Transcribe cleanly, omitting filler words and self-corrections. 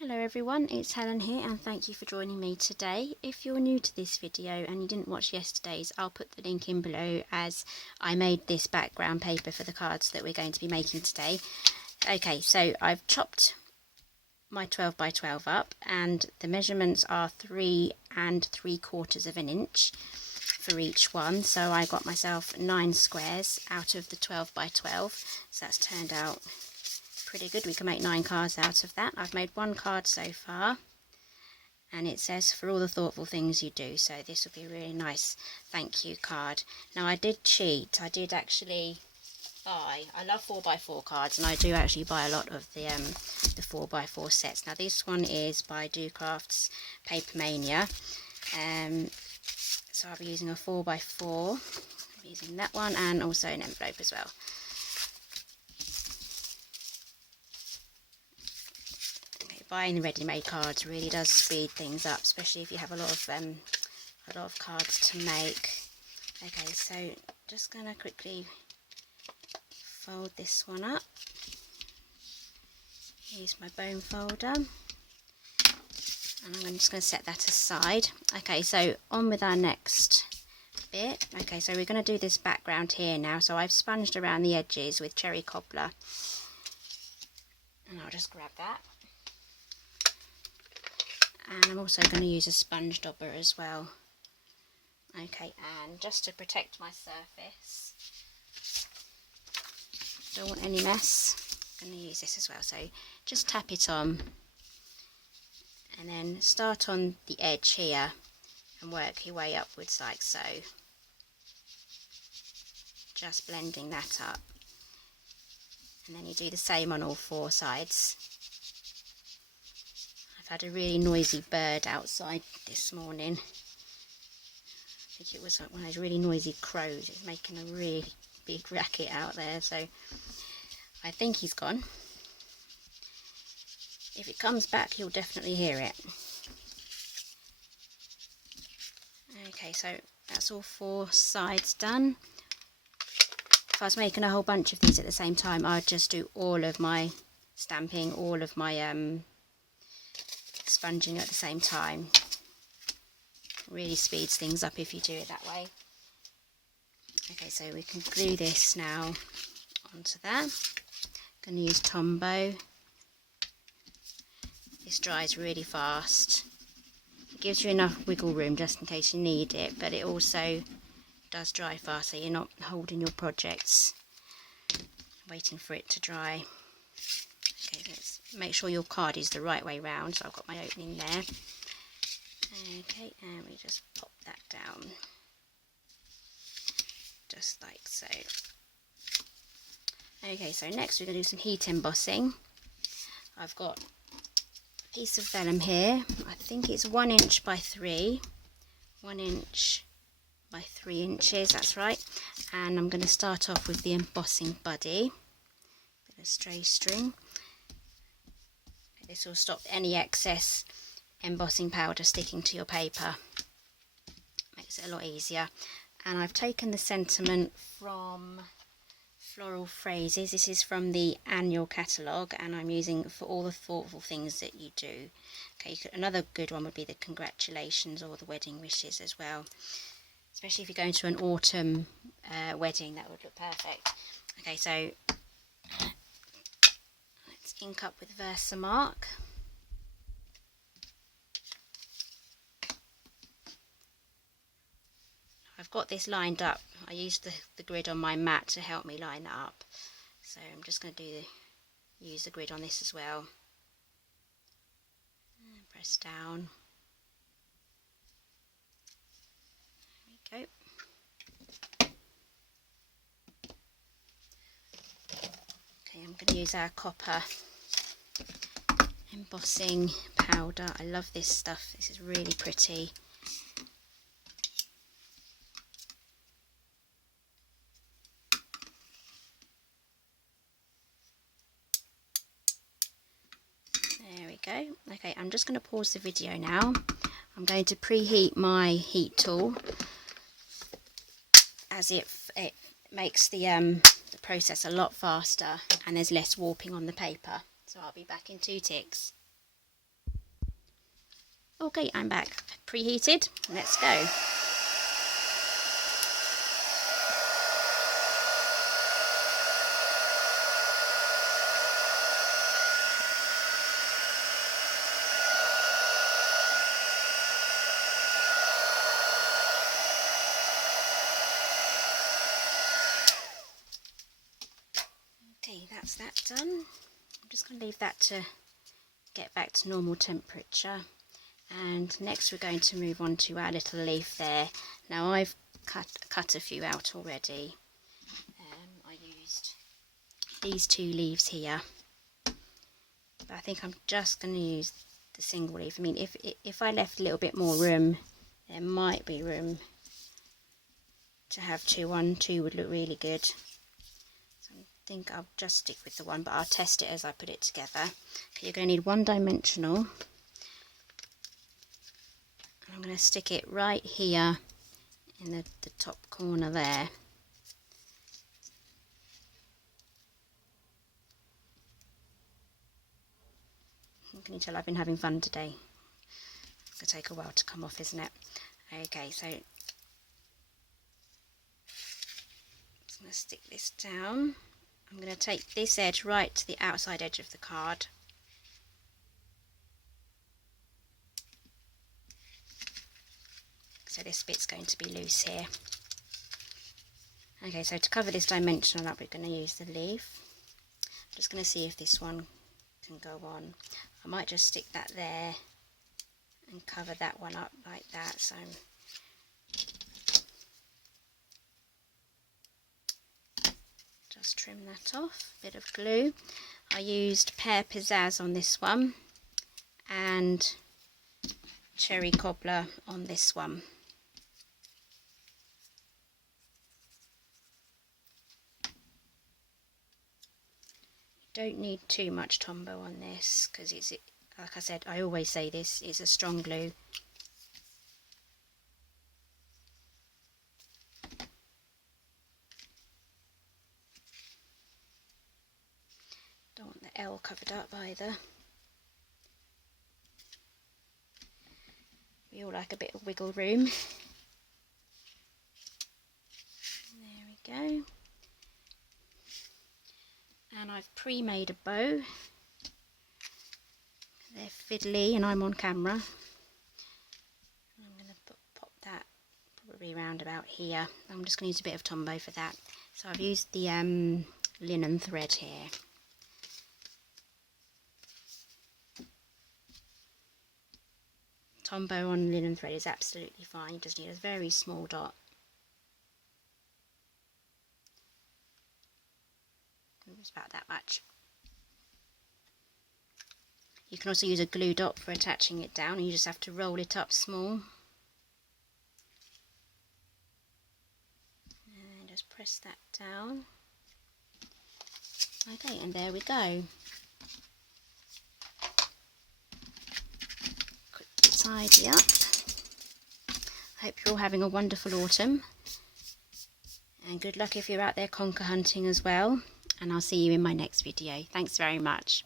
Hello everyone, it's Helen here and thank you for joining me today. If you're new to this video and you didn't watch yesterday's, I'll put the link in below as I made this background paper for the cards that we're going to be making today. Okay, so I've chopped my 12 by 12 up and the measurements are 3 3/4 of an inch for each one. So I got myself 9 squares out of the 12 by 12, so that's turned out pretty good. We can make 9 cards out of that. I've made 1 card so far and it says for all the thoughtful things you do, so this will be a really nice thank you card. Now I did cheat, I did actually buy, I love 4x4 cards and I do actually buy a lot of the 4x4 sets. Now this one is by Do Crafts Paper Mania, so I'll be using a 4x4, I'm using that one and also an envelope as well. Buying ready-made cards really does speed things up, especially if you have a lot of cards to make. Okay, so just gonna quickly fold this one up. Use my bone folder, and I'm just going to set that aside. Okay, so on with our next bit. Okay, so we're going to do this background here now. So I've sponged around the edges with cherry cobbler, and I'll just grab that. And I'm also going to use a sponge dauber as well. Okay, and just to protect my surface, don't want any mess, I'm going to use this as well. So just tap it on and then start on the edge here and work your way upwards like so. Just blending that up. And then you do the same on all 4 sides. Had a really noisy bird outside this morning. I think it was like one of those really noisy crows. It's making a really big racket out there, so I think he's gone. If it comes back, you'll definitely hear it. Okay, so that's all 4 sides done. If I was making a whole bunch of these at the same time, I'd just do all of my stamping, all of my sponging at the same time. Really speeds things up if you do it that way. Okay, so we can glue this now onto that. I'm going to use Tombow. This dries really fast. It gives you enough wiggle room just in case you need it, but it also does dry fast, so you're not holding your projects waiting for it to dry. Okay, let's make sure your card is the right way round, so I've got my opening there. Okay, and we just pop that down, just like so. Okay, so next we're going to do some heat embossing. I've got a piece of vellum here, I think it's 1 inch by 3, 1 inch by 3 inches, that's right. And I'm going to start off with the embossing buddy, bit of stray string. This will stop any excess embossing powder sticking to your paper. Makes it a lot easier. And I've taken the sentiment from Floral Phrases. This is from the annual catalogue and I'm using for all the thoughtful things that you do. Okay, another good one would be the congratulations or the wedding wishes as well. Especially if you're going to an autumn wedding, that would look perfect. Okay, so ink up with Versamark. I've got this lined up. I used the grid on my mat to help me line that up. So I'm just going to use the grid on this as well. And press down. There we go. Okay, I'm going to use our copper embossing powder. I love this stuff, this is really pretty. There we go. Okay, I'm just going to pause the video now. I'm going to preheat my heat tool as it makes the process a lot faster and there's less warping on the paper. So I'll be back in 2 ticks. Okay, I'm just going to pause the video now. I'm going to preheat my heat tool as it makes the process a lot faster and there's less warping on the paper. So I'll be back in 2 ticks. Okay, I'm back. Preheated. Let's go. Okay, that's that done. I'm just going to leave that to get back to normal temperature. And next we're going to move on to our little leaf there. Now I've cut a few out already. I used these 2 leaves here, but I think I'm just going to use the single leaf. I mean, if I left a little bit more room, there might be room to have 2 on. 2 would look really good. So I think I'll just stick with the 1, but I'll test it as I put it together. Okay, you're going to need 1 dimensional. I'm going to stick it right here in the top corner there. Can you tell I've been having fun today? It's going to take a while to come off, isn't it? Okay, so I'm just going to stick this down. I'm going to take this edge right to the outside edge of the card. So this bit's going to be loose here. Okay, so to cover this dimensional up, we're going to use the leaf. I'm just going to see if this one can go on. I might just stick that there and cover that one up like that. So just trim that off. Bit of glue. I used pear pizzazz on this one and cherry cobbler on this one. Don't need too much Tombow on this because it's, like I said, I always say this, it's a strong glue. Don't want the L covered up either. We all like a bit of wiggle room. There we go. And I've pre-made a bow. They're fiddly and I'm on camera. I'm going to pop that probably around about here. I'm just going to use a bit of Tombow for that. So I've used the linen thread here. Tombow on linen thread is absolutely fine. You just need a very small dot. It's about that much. You can also use a glue dot for attaching it down, and you just have to roll it up small. And just press that down. Okay, and there we go. Quickly tidy up. I hope you're all having a wonderful autumn. And good luck if you're out there conker hunting as well. And I'll see you in my next video. Thanks very much.